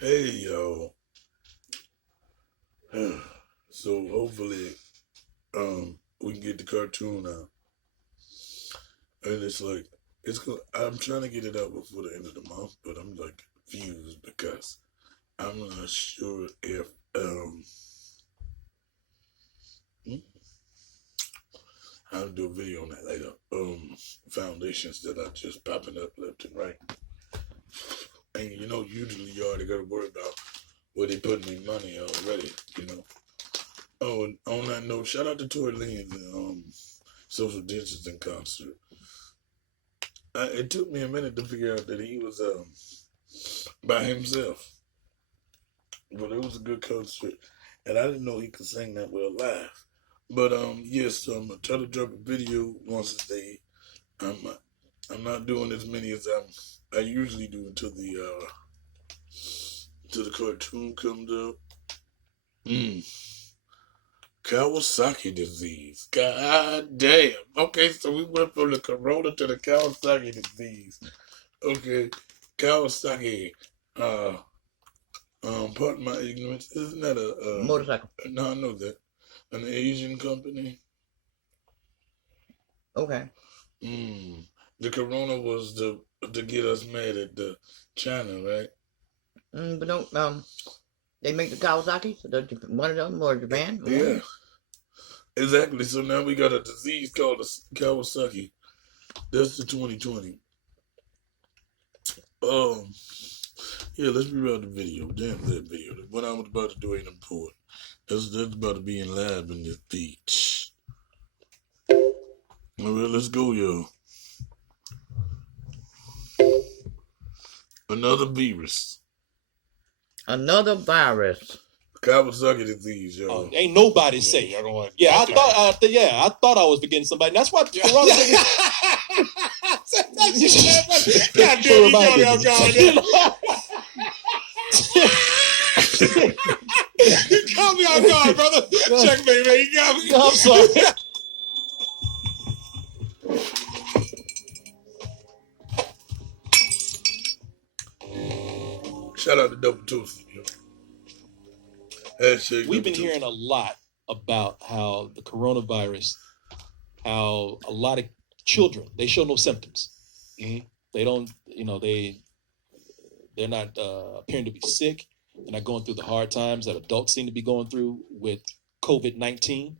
Hey y'all. So hopefully we can get the cartoon out. And it's like I'm trying to get it out before the end of the month, but I'm like confused because I'm not sure if hmm, I'll do a video on that later. Foundations that are just popping up left and right. And usually you already gotta worry about where they putting their money already. Oh, and on that note, shout out to Tory Lanez and social distancing concert. It took me a minute to figure out that he was by himself, but it was a good concert, and I didn't know he could sing that well live. But yes, I'm gonna try to drop a video once a day. I'm uh, I'm not doing as many as I usually do until the cartoon comes up. Mm. Kawasaki disease. God damn. Okay, so we went from the corona to the Kawasaki disease. Okay, Kawasaki. Uh, pardon my ignorance. Isn't that Motorcycle. no, I know that. An Asian company? Okay. The corona was to get us mad at the China, right? But don't they make the Kawasaki? So one of them or Japan? Yeah, exactly. So now we got a disease called Kawasaki. That's the 2020. Um, yeah, let's reroute the video. Damn that video. What I was about to do ain't important. That's about to be in lab in this beach. All right, let's go, yo. Another virus. Another virus. Kawasaki disease, yo. Ain't nobody safe. Yeah, I thought I was forgetting somebody. That's what Corona. God damn, you got me off guard. You caught me off guard, brother. Checkmate, man. You got me. I'm sorry. Shout out to Double Toasty, yo. Hashtag We've been Double hearing a lot about how the coronavirus, how a lot of children, they show no symptoms. Mhm. They don't, they're not appearing to be sick. They're not going through the hard times that adults seem to be going through with COVID-19.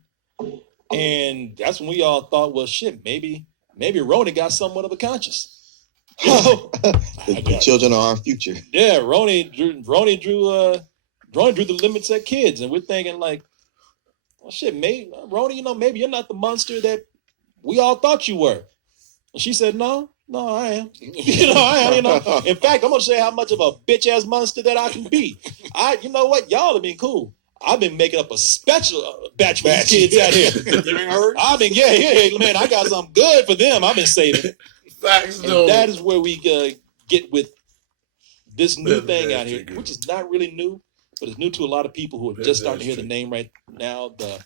And that's when we all thought, well, shit, maybe Roni got somewhat of a conscience. The children are our future. Yeah, Roni drew the limits at kids, and we're thinking like, well, shit, maybe Roni, maybe you're not the monster that we all thought you were. And she said, no, I am. I am. In fact, I'm gonna say how much of a bitch ass monster that I can be. You know what? Y'all have been cool. I've been making up a special batch for these kids out here. You ain't heard? Yeah, man. I got something good for them. I've been saving. Facts, And though. that is where we get with this new That's thing out here, nasty, which is not really new, but it's new to a lot of people who are just starting to hear the name right now. The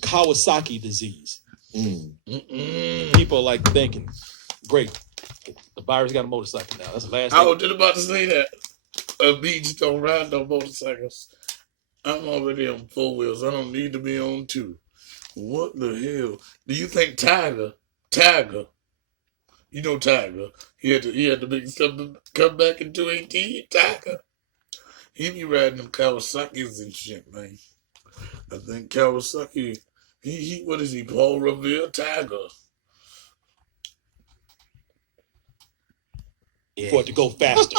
Kawasaki disease. People are like thinking, great, the virus got a motorcycle now. That's the last I thing. was just about to say that. A beach don't ride no motorcycles. I'm already on 4 wheels. I don't need to be on 2. What the hell? Do you think Tiger, you know Tiger, he had to make something come back in 2018, Tiger. He be riding them Kawasaki's and shit, man. I think Kawasaki, he what is he, Paul Revere, Tiger. For it to go faster.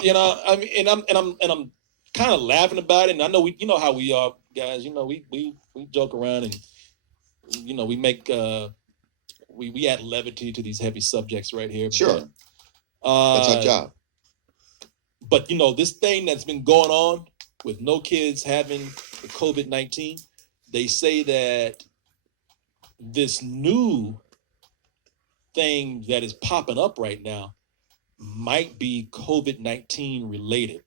I mean, and I'm kind of laughing about it. And I know you know how we are, guys. We joke around and we make we add levity to these heavy subjects right here. Sure. That's our job. But this thing that's been going on with no kids having the COVID-19, they say that this new thing that is popping up right now might be COVID-19 related,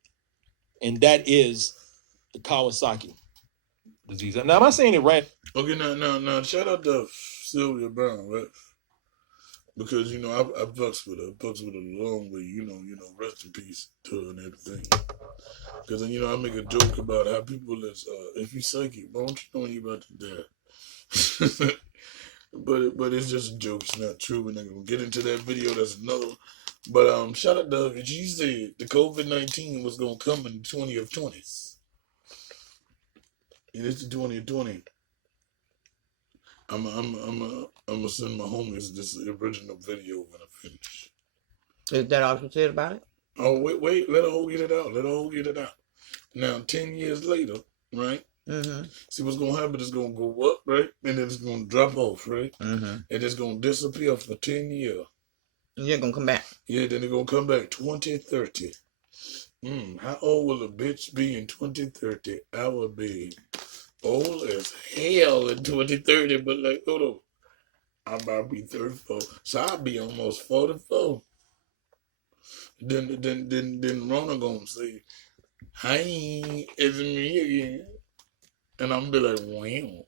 and that is the Kawasaki disease. Now, am I saying it right? Okay, no. Shout out to Sylvia Brown, right? because I fucks with her, a long way. Rest in peace to her and everything. Because then I make a joke about how people is if you psychic, why don't you know when you about to die? but it's just a joke. It's not true. We're not gonna get into that video. That's another one. But shout out to her. She said the COVID-19 was gonna come in 2020s. And it's the 2020. I'm gonna send my homies this original video when I finish. Is that all she said about it? Oh wait, let her whole get it out. Now 10 years later, right? Mm-hmm. See what's gonna happen? It's gonna go up, right, and then it's gonna drop off, right, Mm-hmm. and it's gonna disappear for 10 years. You ain't gonna come back. Yeah, then it's gonna come back 2030. How old will a bitch be in 2030? I will be old as hell in 2030, but like, hold on. I'm about to be 34. So I'll be almost 44. Then Rona gonna say, "Hi, it's me again." And I'm gonna be like, wow.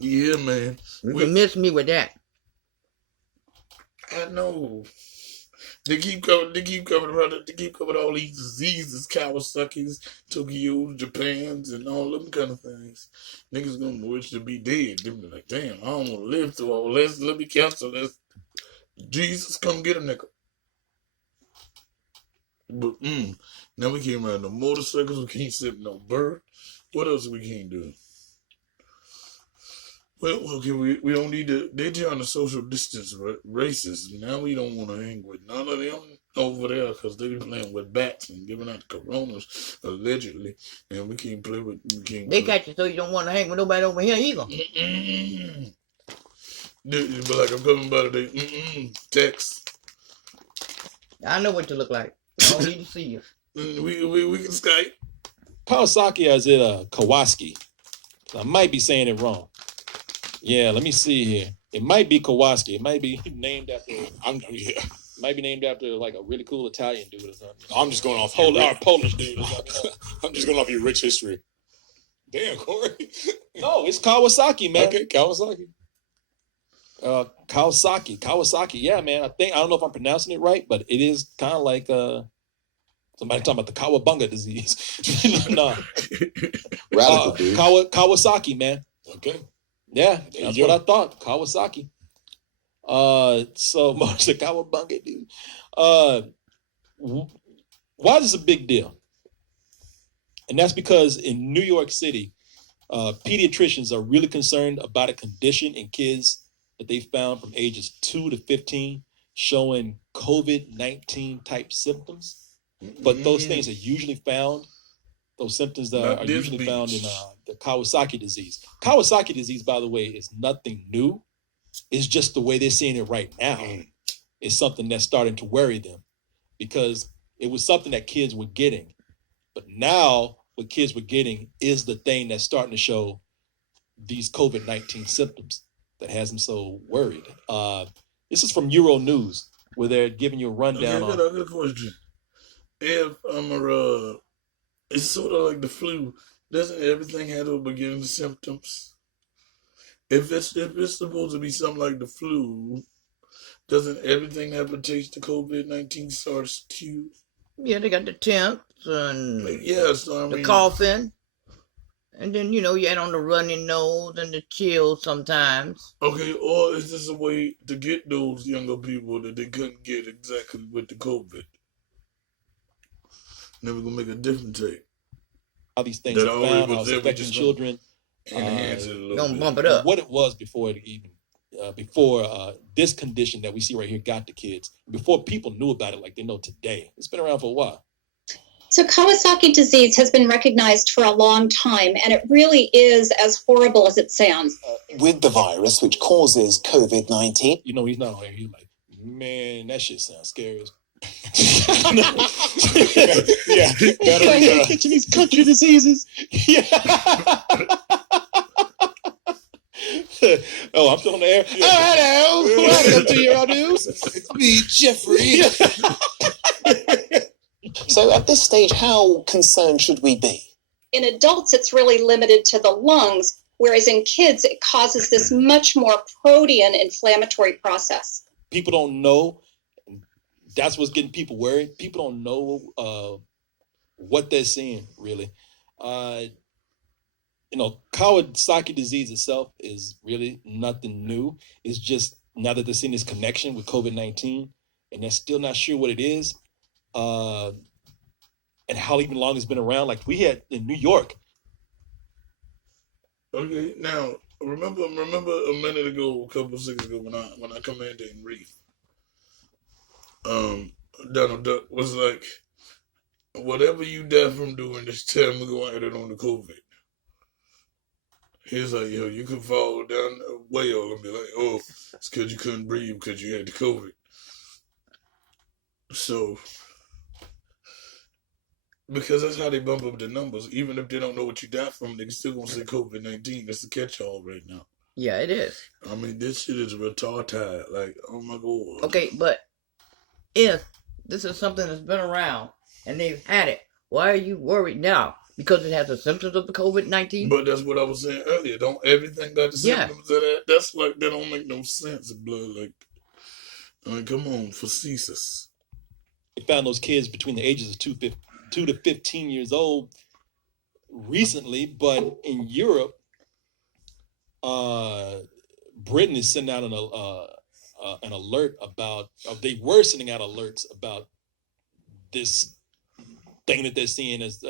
Yeah, man. You can miss me with that. I know. They keep coming around. They keep coming all these diseases, Kawasaki's, Tokyo, Japan's, and all them kind of things. Niggas gonna wish to be dead. They be like, damn, I don't want to live through all this. Let me cancel this. Jesus, come get a nigga. But now we can't ride no motorcycles. We can't sit in no bird. What else we can't do? Well, okay, we don't need to. They're trying to social distance races. Now we don't want to hang with none of them over there because they be playing with bats and giving out coronas allegedly, and we can't play with. They got you so you don't want to hang with nobody over here either. But like I'm coming by today. Text. I know what you look like. I don't need to see you. We can Skype. Kawasaki, or is it Kawasaki? I might be saying it wrong. Yeah, let me see here. It might be Kawasaki. It might be named after. Yeah. Might be named after like a really cool Italian dude or something. I'm just going off Polish dude. I'm just going off your rich history. Damn, Corey. No, it's Kawasaki, man. Okay, Kawasaki. Kawasaki. Yeah, man. I don't know if I'm pronouncing it right, but it is kind of like somebody talking about the Kawabunga disease. No, Radical, dude. Kawasaki, man. Okay. Yeah, There that's you what go. I thought. Kawasaki. So much the Kawabunga, dude. Why is this a big deal? And that's because in New York City, pediatricians are really concerned about a condition in kids that they found from ages 2 to 15 showing COVID-19 type symptoms. But those things are usually found, those symptoms that are usually found in the Kawasaki disease. Kawasaki disease, by the way, is nothing new. It's just the way they're seeing it right now. It's something that's starting to worry them because it was something that kids were getting. But now what kids were getting is the thing that's starting to show these COVID-19 symptoms that has them so worried. This is from Euro News, where they're giving you a rundown on. I got a question. If it's sort of like the flu. Doesn't everything have the beginning symptoms? If it's supposed to be something like the flu, doesn't everything have a taste of COVID-19 SARS-2? Yeah, they got the temps and Yeah, so I the mean, coughing. And then, you add on the runny nose and the chills sometimes. okay, or is this a way to get those younger people that they couldn't get exactly with the COVID? Then we're gonna make a different take. How these things That are always found, was how it's there, we affecting just children. Enhance it a little Don't bit. bump it up. What it was before it even before this condition that we see right here got to kids, before people knew about it like they know today. It's been around for a while. So Kawasaki disease has been recognized for a long time, and it really is as horrible as it sounds. With the virus, which causes COVID-19. You know, he's not on here. He's like, man, that shit sounds scary as Yeah, better. Catching these country diseases. yeah. Oh, I'm still on the air. Yeah. Oh, hello. Welcome to Euro News. It's me, Jeffrey. So at this stage, how concerned should we be? In adults, it's really limited to the lungs, whereas in kids, it causes this much more protean inflammatory process. People don't know. That's what's getting people worried. People don't know what they're seeing, really. Kawasaki disease itself is really nothing new. It's just now that they're seeing this connection with COVID-19, and they're still not sure what it is, and how even long it's been around. Like we had in New York. Okay, now remember a minute ago, a couple of seconds ago, when I commanded in Reef, Donald Duck was like, whatever you die from during this time, we're gonna add it on the COVID. He's like, yo, you could fall down a whale and be like, oh, it's because you couldn't breathe because you had the COVID. So, because that's how they bump up the numbers. Even if they don't know what you died from, they still gonna say COVID-19. That's the catch-all right now. Yeah, it is. I mean, this shit is retarded. Like, oh my God. Okay, but if this is something that's been around and they've had it, why are you worried now? Because it has the symptoms of the COVID-19? But that's what I was saying earlier. Don't everything got the symptoms of that? That's like, that don't make no sense, blood. Like, I mean, come on, facetious. They found those kids between the ages of 2 to 15 years old recently, but in Europe, Britain is sending out an alert about, they were sending out alerts about this thing that they're seeing as,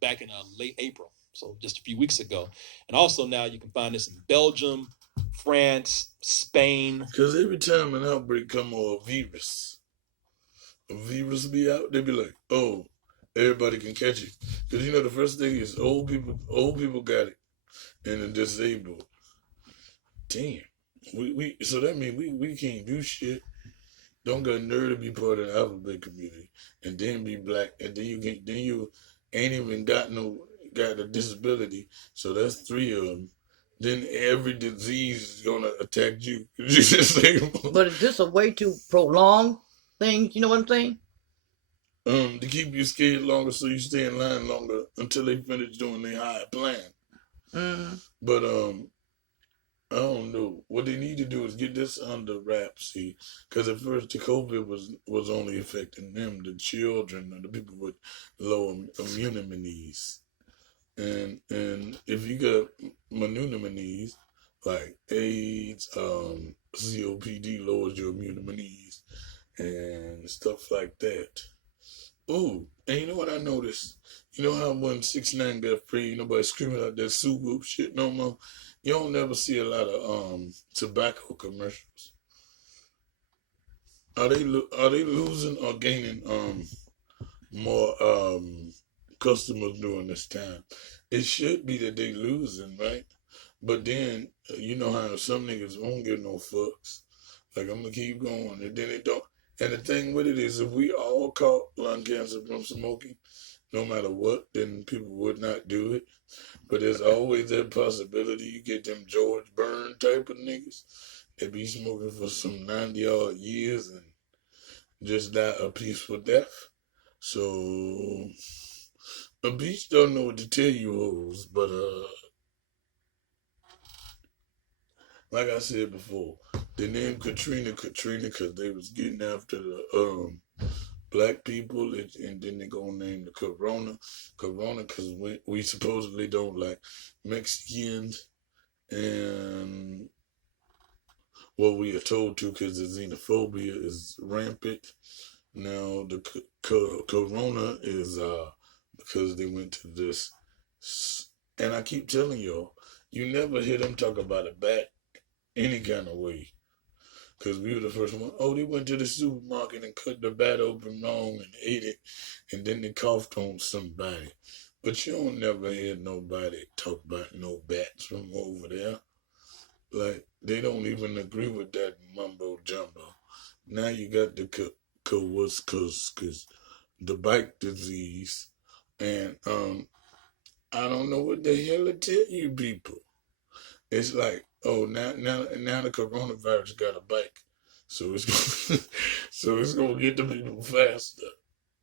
back in late April. So just a few weeks ago. And also now you can find this in Belgium, France, Spain. Because every time an outbreak come or a virus be out, they be like, oh, everybody can catch it. Because, the first thing is old people got it and the disabled. Damn. So that means we can't do shit. Don't got nerve to be part of the alphabet community and then be black, and then you ain't even got a disability. So that's 3 of them. Then every disease is gonna attack you. But is this a way to prolong things? You know what I'm saying? To keep you scared longer, so you stay in line longer until they finish doing their higher plan. Mm-hmm. But I don't know. What they need to do is get this under wraps, see, because at first the COVID was only affecting them, the children, and the people with low immunities. And if you got immunities, like AIDS, COPD lowers your immunities and stuff like that. Ooh, and you know what I noticed? You know how when 6ix9ine got free, nobody screaming out that Sue Whoop shit no more? You don't never see a lot of tobacco commercials. Are they losing or gaining more customers during this time? It should be that they losing, right? But then you know how some niggas won't give no fucks. Like, I'm gonna keep going, and then they don't. And the thing with it is, if we all caught lung cancer from smoking, no matter what, then people would not do it. But there's always that possibility you get them George Burns type of niggas that be smoking for some 90-odd years and just die a peaceful death. So, a beach don't know what to tell you hoes, but like I said before, they named Katrina because they was getting after the black people, and then they gonna name the Corona because we supposedly don't like Mexicans, and what we are told to because the xenophobia is rampant. Now the Corona is because they went to this, and I keep telling y'all, you never hear them talk about it back any kind of way. Because we were the first one. Oh, they went to the supermarket and cut the bat open wrong and ate it, and then they coughed on somebody. But you don't never hear nobody talk about no bats from over there. Like, they don't even agree with that mumbo jumbo. Now you got the the bike disease, and I don't know what the hell to tell you people. It's like, oh, now the coronavirus got a bike, so it's gonna get the people faster,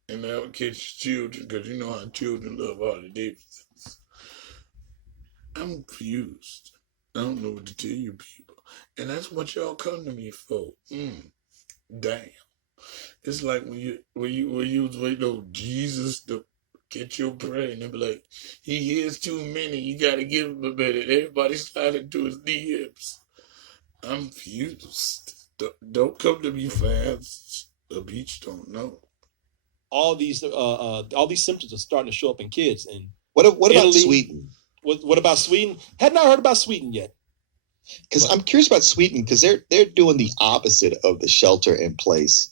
and that would catch children, because you know how children love Harley Davidsons. I'm confused. I don't know what to tell you people. And that's what y'all come to me for. Damn. It's like when you was waiting on Jesus to get your prayer and they be like, he hears too many, you gotta give him a minute. Everybody sliding to his DMs. I'm confused. Don't come to me fast. The beach don't know. All these symptoms are starting to show up in kids. And What about Italy- Sweden? what about Sweden? Had not heard about Sweden yet. Because I'm curious about Sweden because they're doing the opposite of the shelter in place.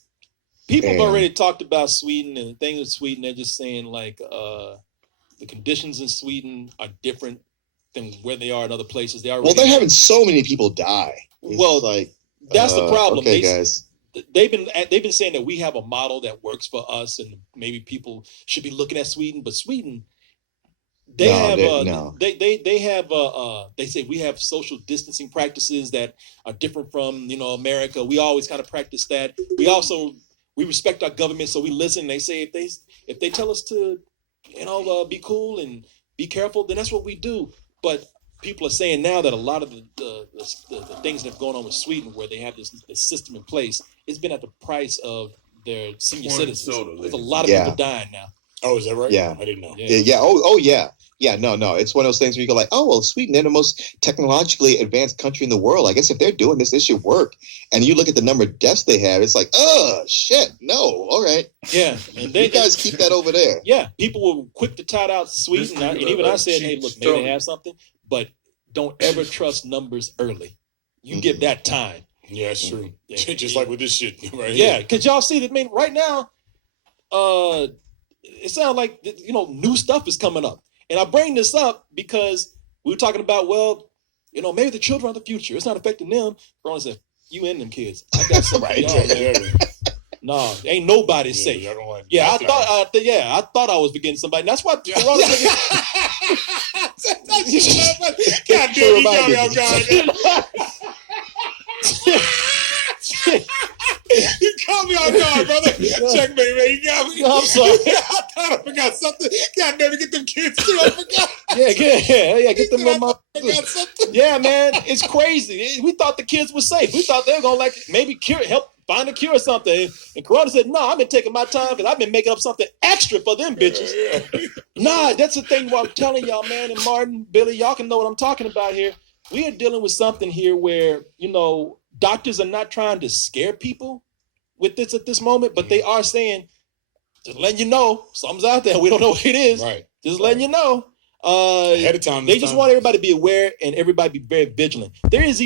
People have And- already talked about Sweden and the thing with Sweden. They're just saying like the conditions in Sweden are different than where they are in other places. Well, they're having so many people die. It's Well, like that's the problem. Okay, guys. They've been saying that we have a model that works for us, and maybe people should be looking at Sweden. But Sweden, they say we have social distancing practices that are different from America. We always kind of practice that. We respect our government, so we listen. They say if they tell us to be cool and be careful, then that's what we do. But people are saying now that a lot of the things that have gone on with Sweden, where they have this system in place, it's been at the price of their senior citizens. There's a lot of people dying now. Oh, is that right? Yeah. I didn't know. Yeah. Oh, yeah. Yeah, no. It's one of those things where you go like, oh, well, Sweden, they're the most technologically advanced country in the world. I guess if they're doing this should work. And you look at the number of deaths they have, it's like, oh, shit, no, all right. Yeah, and You guys keep that over there. Yeah, people were quick to tout out Sweden, and even I said, hey, look, maybe they have something, but don't ever trust numbers early. You give that time. Yeah, it's true. Yeah. Just like with this shit right Yeah, here. because y'all see that. I mean, right now, it sounds like new stuff is coming up, and I bring this up because we were talking about maybe the children are the future. It's not affecting them. Ron said, "You and them kids. I got something for y'all, man. No, ain't nobody safe." I don't like Yeah, nothing. I thought I was forgetting somebody. And that's why Corona God damn, you got me off guard. You caught me off guard, brother. Checkmate, man. You got me. I'm sorry. I thought I forgot something. God damn it, get them kids too. I forgot. Yeah, get them in my. I forgot something. Yeah, man, it's crazy. We thought the kids were safe. We thought they were gonna maybe help find a cure or something. And Corona said, "No, I've been taking my time because I've been making up something extra for them bitches." Nah, that's the thing. What I'm telling y'all, man, and Martin, Billy, y'all can know what I'm talking about here. We are dealing with something here where doctors are not trying to scare people with this at this moment, but they are saying, just letting you know, something's out there. We don't know what it is. Right. Just letting you know. Ahead of time. They just want everybody to be aware and everybody be very vigilant. There is even